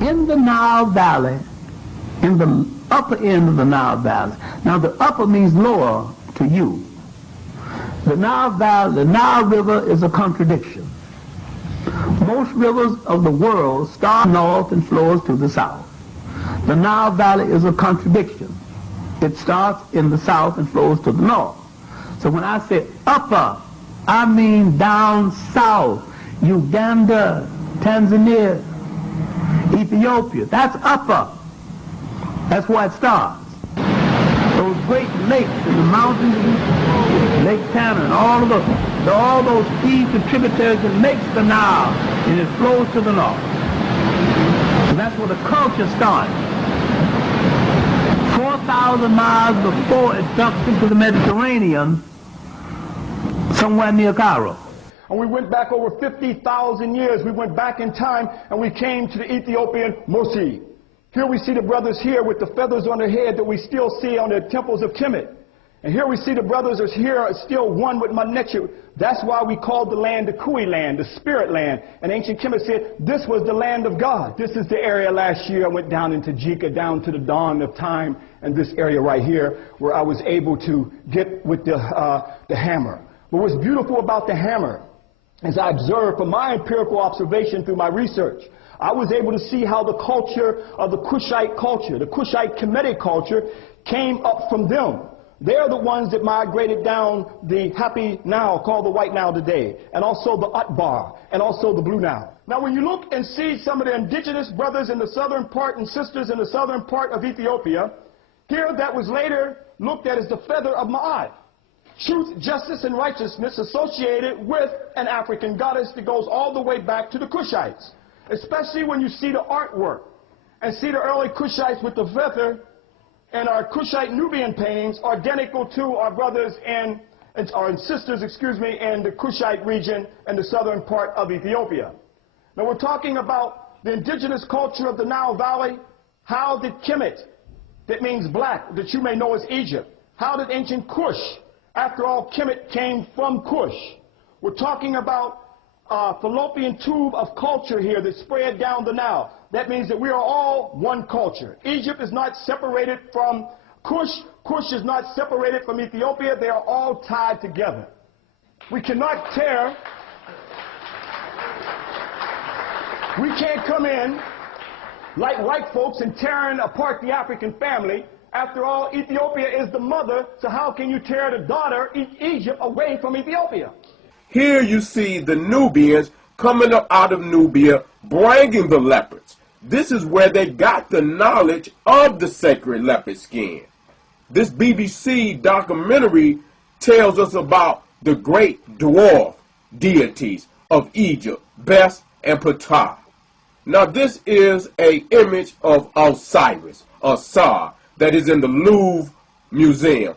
in the Nile Valley, in the upper end of the Nile Valley. Now the upper means lower to you. The Nile Valley, the Nile River is a contradiction. Most rivers of the world start north and flows to the south. The Nile Valley is a contradiction. It starts in the south and flows to the north. So when I say upper, I mean down south, Uganda, Tanzania, Ethiopia. That's upper. That's where it starts. Those great lakes in the mountains, Lake Tanner, and all those feed the tributaries that makes the Nile, and it flows to the north. So that's where the culture starts. 4,000 miles before it dumps into the Mediterranean, somewhere near Cairo. And we went back over 50,000 years. We went back in time and we came to the Ethiopian Mosi. Here we see the brothers here with the feathers on their head that we still see on the temples of Kemet. And here we see the brothers are here still one with Manechu. That's why we called the land the Kui land, the spirit land. And ancient Kemet said this was the land of God. This is the area last year I went down into Jika, down to the dawn of time, and this area right here where I was able to get with the hammer. But what's beautiful about the hammer, as I observed from my empirical observation through my research, I was able to see how the culture of the Kushite culture, the Kushite Kemetic culture, came up from them. They're the ones that migrated down the Happy Nile, called the White Nile today, and also the Utbar, and also the Blue Nile. Now when you look and see some of the indigenous brothers in the southern part and sisters in the southern part of Ethiopia, here that was later looked at as the feather of Ma'at. Truth, justice, and righteousness associated with an African goddess that goes all the way back to the Kushites. Especially when you see the artwork and see the early Kushites with the feather and our Kushite Nubian paintings are identical to our brothers and sisters, in the Kushite region and the southern part of Ethiopia. Now we're talking about the indigenous culture of the Nile Valley. How did Kemet, that means black, that you may know as Egypt, how did ancient Kush, after all, Kemet came from Kush. We're talking about fallopian tube of culture here that spread down the Nile. That means that we are all one culture. Egypt is not separated from Kush. Kush is not separated from Ethiopia. They are all tied together. We cannot tear. We can't come in like white folks and tearing apart the African family. After all, Ethiopia is the mother, so how can you tear the daughter, Egypt, away from Ethiopia? Here you see the Nubians coming up out of Nubia, bringing the leopards. This is where they got the knowledge of the sacred leopard skin. This BBC documentary tells us about the great dwarf deities of Egypt, Bes and Ptah. Now this is an image of Osiris, or Sar, that is in the Louvre Museum.